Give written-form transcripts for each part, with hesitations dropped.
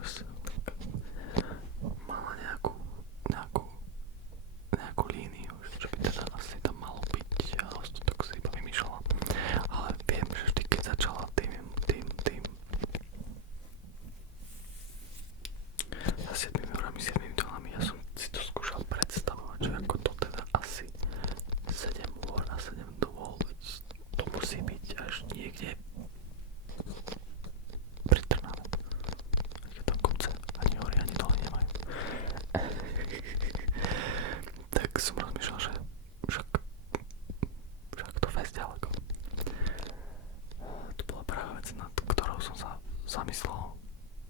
proste mala nejakú líniu, že by teda asi tam malo byť a ostatok si iba vymýšľala. Ale viem, že vždy keď začala tým za 7 eurami, 7 dolami, ja som si to skúšal predstavovať, že ako to teda asi 7 úr a 7 dôl, veď to musí byť až niekde pri Trnave. Keď tam kopce ani hory, ani doly nemajú. Tak som rozmýšľal, že však to fest ďaleko. To bola práve vec, nad ktorou som sa zamyslel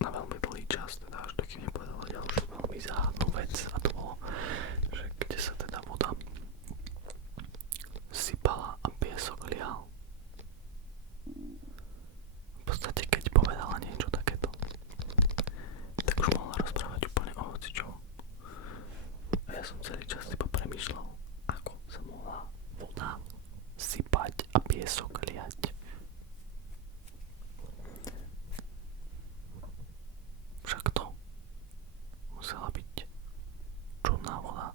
na veľmi dlhý čas, teda až takým nepovedala ďalšiu veľmi záhadnú vec, a to bolo, že kde sa teda voda sypala a piesok lial. V podstate keď povedala niečo takéto, tak už mohla rozprávať úplne o hocičom. A ja som celý čas iba premýšľal, ako sa mohla voda sypať a piesok liať. Však to musela byť čudná voda,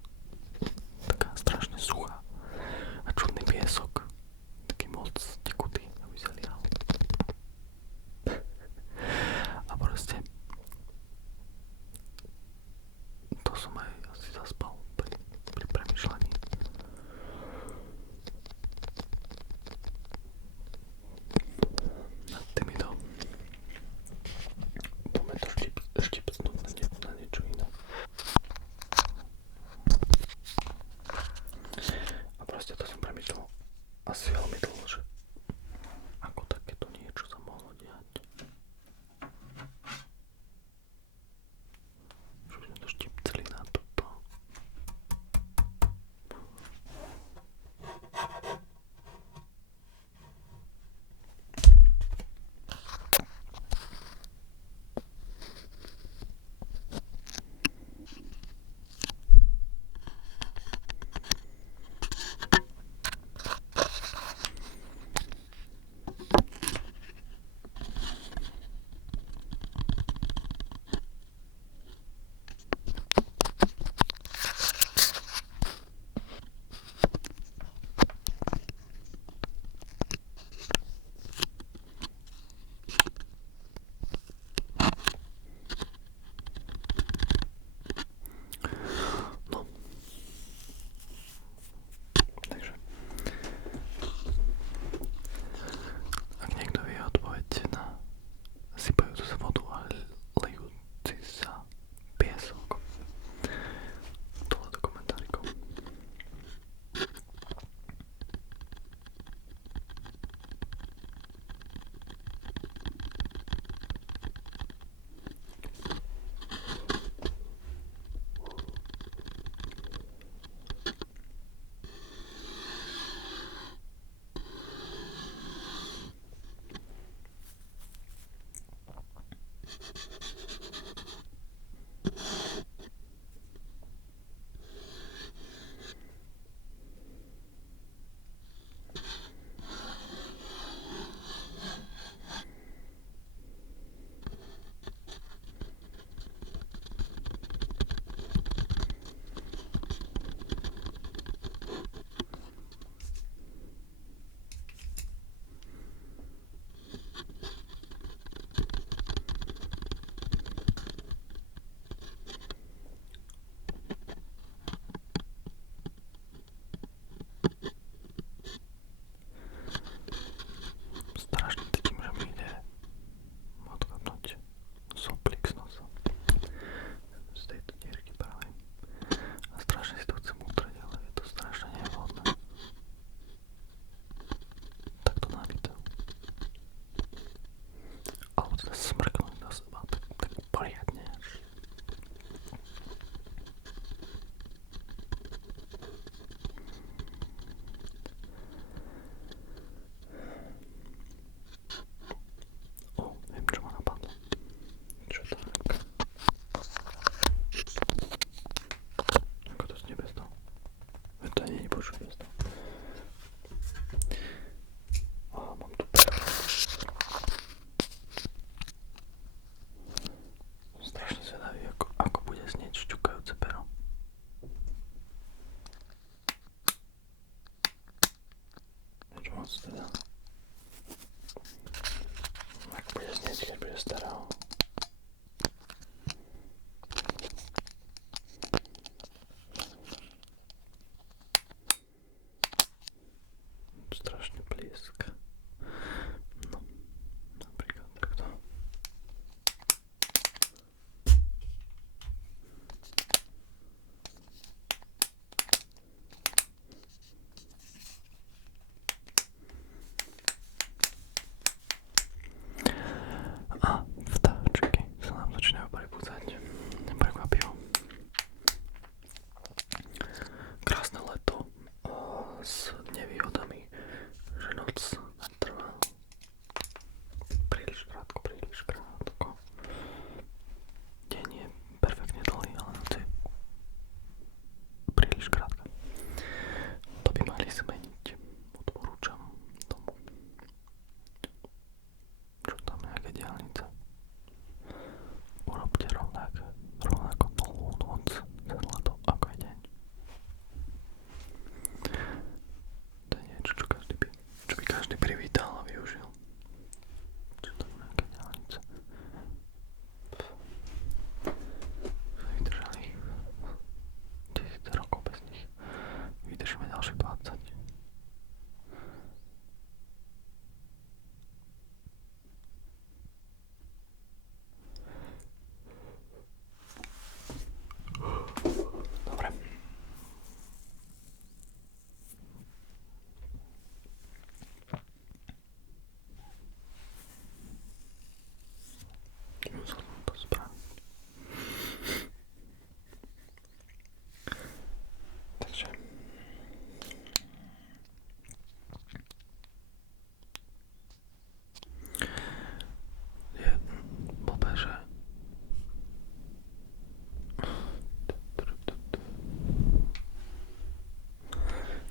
taká strašne suchá, a čudný piesok, taký moc tekutý, aby sa lial. A proste to som aj asi zaspal pri premýšľaní. Nad týmito poďme to štipcnúť na niečo iné. A proste to som premýšľal asi veľmi dlho, že ako takéto niečo sa mohlo diať. Že by sme to štipceli na toto. Ak niekto vie odpoveď na sypajúcu sa vodu a lejúci sa piesok, dole do komentárikov.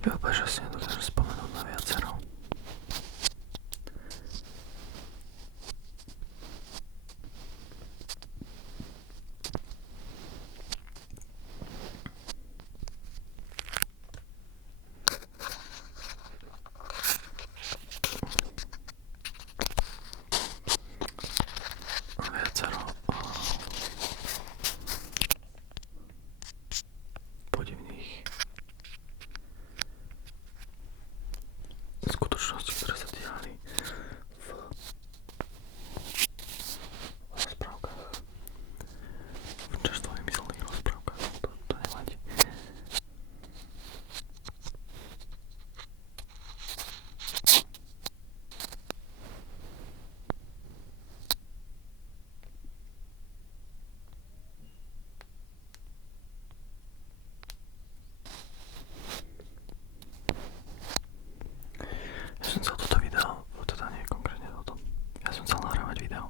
Ja úplne, že si nedokážem spomenúť na viacero. Viacero podivných skutočnosti, ktoré sa diali v rozprávkach, v čerstvo vymyslených rozprávkach, to nevadí. Ja som chcel toto video, teda nie konkrétne toto, ja som chcel nahrávať video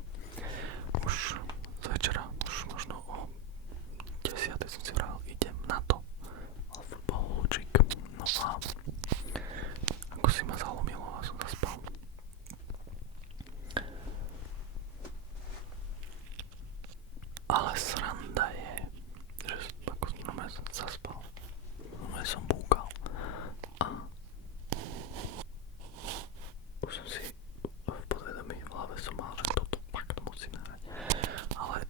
už z večera, už možno o 10. som si vral, idem na to, ale futbal lúčik, no a ako si ma zalomilo a som zaspal. Ale sranda je, že ako som zaspal, som búkal a už som si v podvedomí v hlave som mal, že toto fakt musím hrať, ale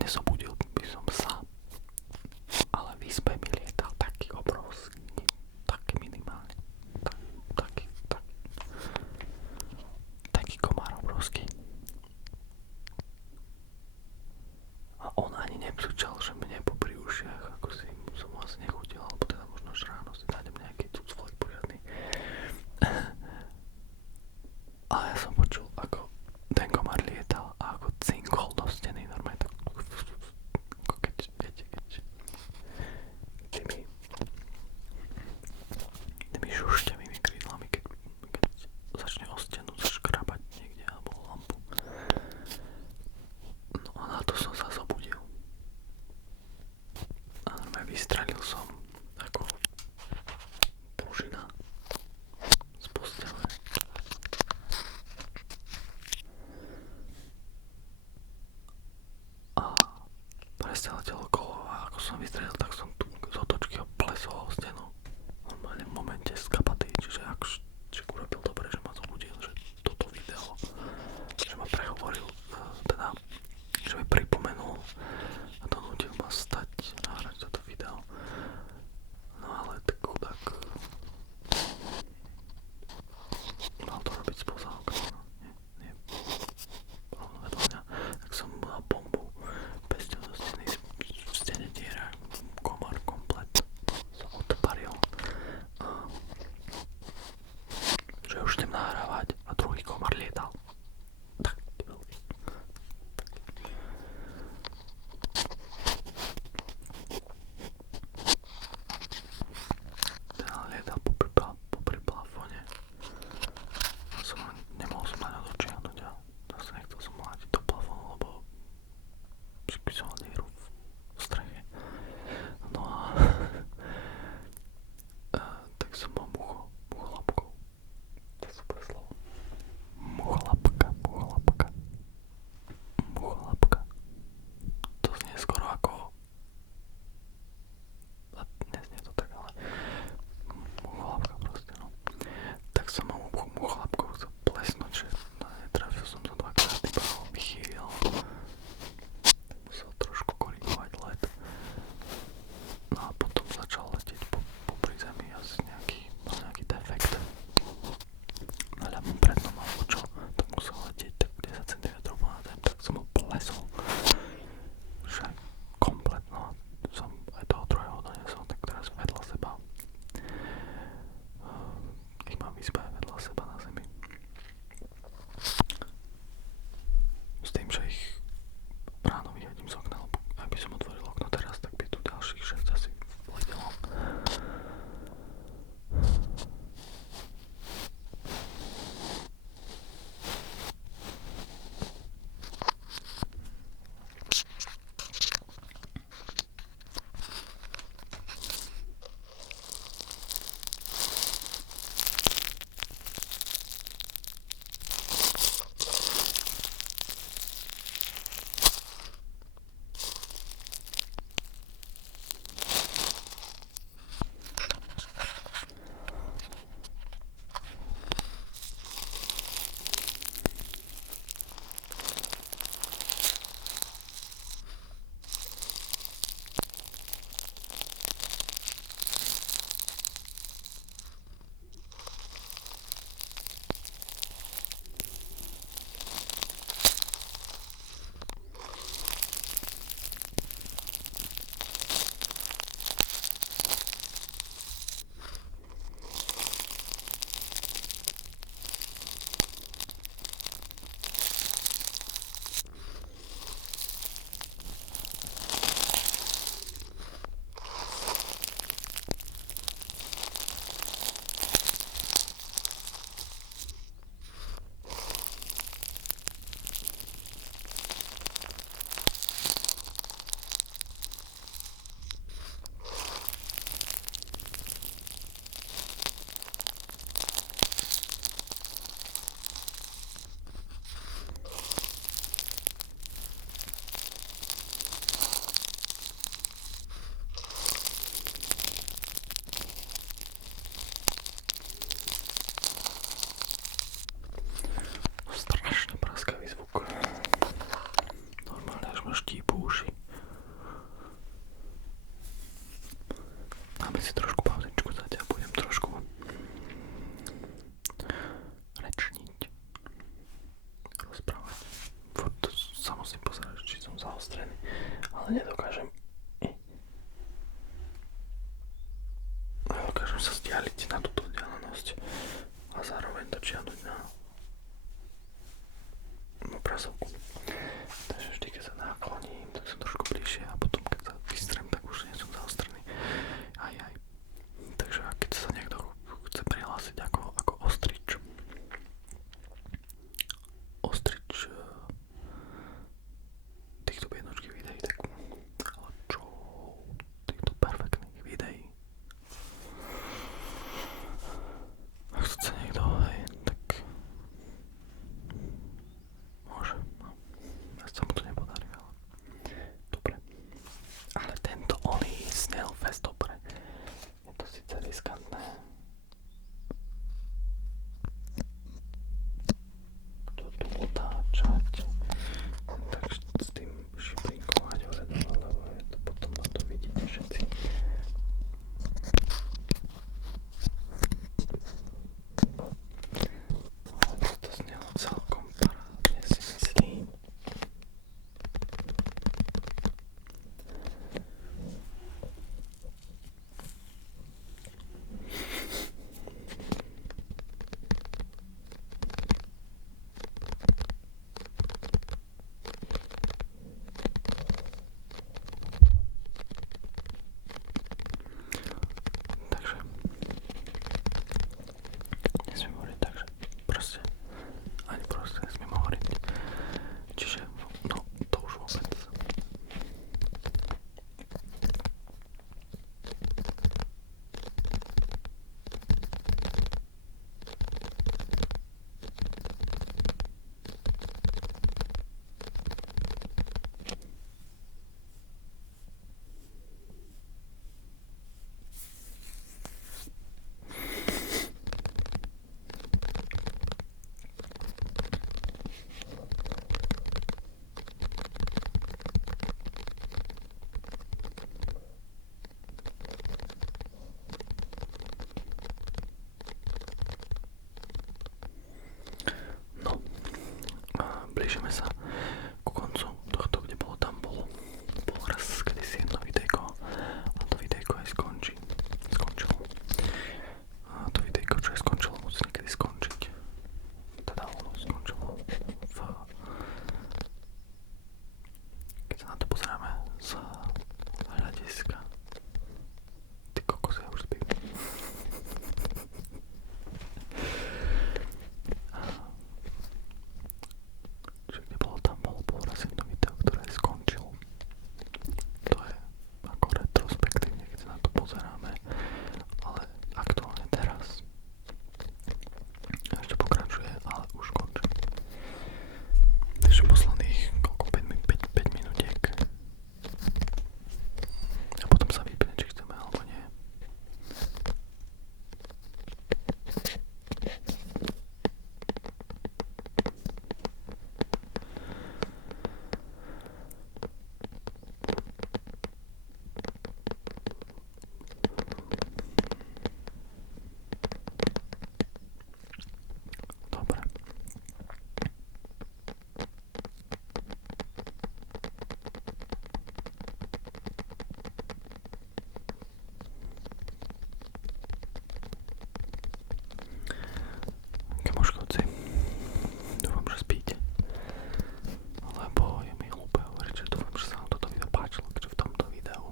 nezobudil by som sa, ale v izbe mi lietal taký obrovský, taký minimálne, taký komár obrovský. A on ani nepsučal, že mne popri ušiach, ako si som mu asi nechutil, alebo teda možno až ráno si nájdem nejaký cucvlek poriadny. Ale ja som počul, ako ten komár lietal a ako cinkol do steny normálne tak, ako keď tými šušťavými krídlami, keď začne o stenu zaškrabať niekde alebo o lampu. No a na to som sa zobudil. A normálne vystrelil som ako pružina z postele. A presne letelo kolo a ako som vystrelil, tak som tu z otočky oplesol o stenu. Normálne v momente skapatý, čiže že urobil dobre, že ma zobudil, že toto video, že ma prehovoril, teda, že mi pripomenul a donútil ma stať a nahrať toto video. No ale tak chudák mal to robiť spoza okna, no. Nie, rovno vedľa mňa, tak som mu dal bombu, pestil do steny, v stene diera, komár komplet sa odparil. Že už idem nahrávať a druhý komár lietal. Tak veľký. dáme si trošku pauzičku zatiaľ, budem trošku rečniť, rozprávať. Furt sa musím pozerať, či som zaostrený, ale nedokážem sa stiahliť na túto vzdialenosť a zároveň dočiahnuť na obrazovku. Takže vždy, keď sa nakloním, tak som trošku bližšie a potom, keď sa vystrem, tak už nie som zaostrený. Aj. Takže keď sa niekto chce prihlásiť ako ostrič týchto jednočkých videí, tak ale čo? Týchto perfektných videí. Ak to chce niekto, hej, tak môže, no. Ja sa mu to nepodarí, ale dobre. Ale tento oný Snailfest, dobre. Je to síce riskantné. To tu otáčať. Takže s tým šiprinkovať hore dole, lebo je to potom na to vidíte všetci. Ale to znelo celkom parádne, si myslím. Takže nesmiem hovoriť tak, že proste ani proste nesmiem hovoriť. Čiže no to už vôbec. No, blížime sa ku koncu tohto, kde bolo tam bolo raz kedysi jedno videjko a to videjko aj skončilo. A to videjko, čo aj skončilo, musí niekedy skončiť. Teda ono skončilo keď sa na to pozeráme z hľadiska. Ty kokos, ja už spím. Čiže kde bolo tam bolo raz jedno video, ktoré skončilo. To je ako retrospektívne, keď sa na to pozeráme, ale aktuálne teraz ešte pokračuje, ale už končí. Takže posledných 5 minútiek a potom sa vypne, či chceme alebo nie. Dobre. Kamoškovci, dúfam, že spíte. Lebo je mi hlúpe hovoriť, že dúfam, že sa vám toto video páčilo, keďže v tomto videu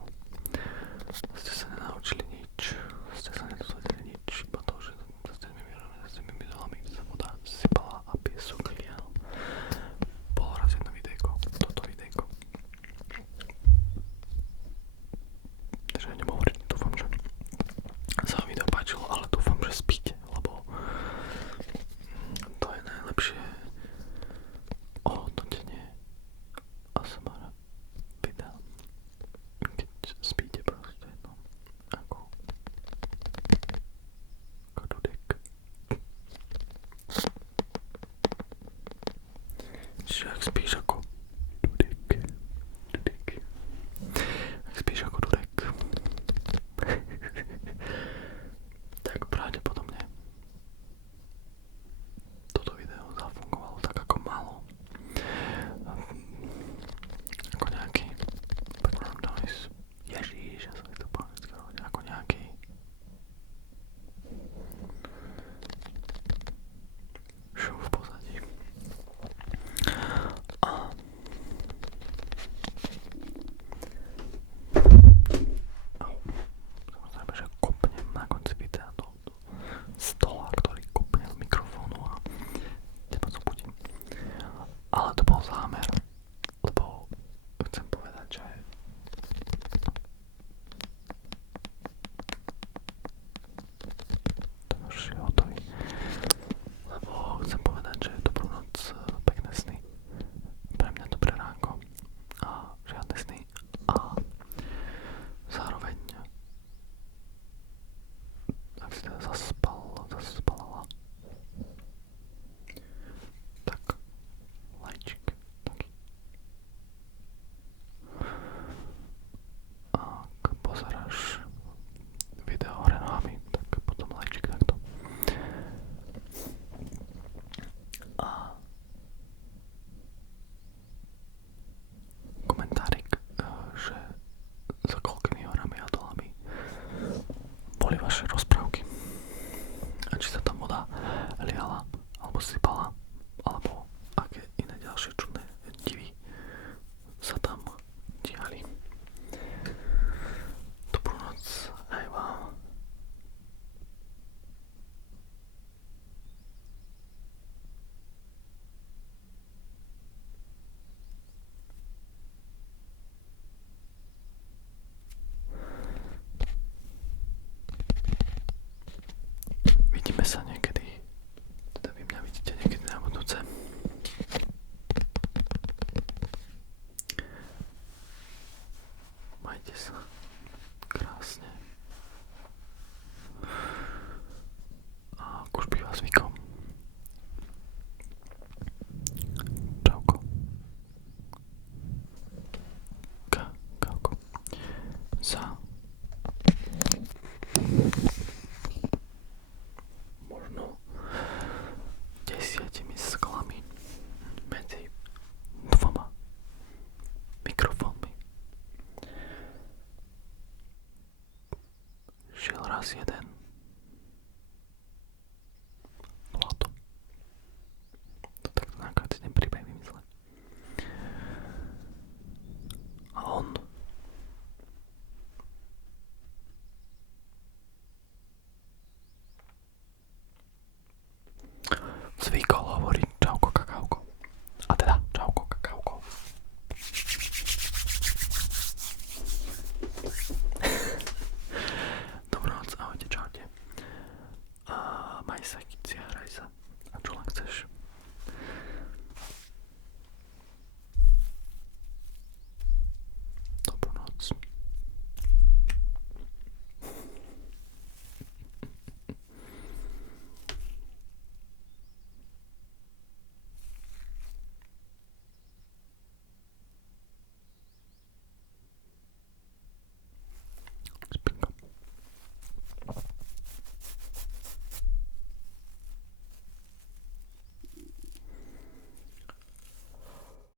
ste sa nenaučili nič, ste sa nedozvedeli nič, iba to, že s tými videami, kde sa voda sypala a piesok lial. Bolo raz jedno videjko, toto videjko. Takže ja nebudem hovoriť, dúfam, že sa vám video páčilo, ale dúfam, že spíte, lebo to je najlepšie ohodnotenie ASMR videa, keď spíte proste, no, ako Dudek. Čiže ak spíš ako Dudek, ak spíš ako Dudek, boli vaše rozprávky. A či sa tam voda liala, alebo sypala, alebo aké iné ďalšie čudné divy sa tam diali. Dobrú noc aj vám. Vidíme sa niekedy. Teda vy mňa vidíte niekedy na budúce. Majte sa krásne. A ako už býva zvykom. Čauko. Kauko. Za možno 10 sklami medzi dvoma mikrofónmi šiel raz jeden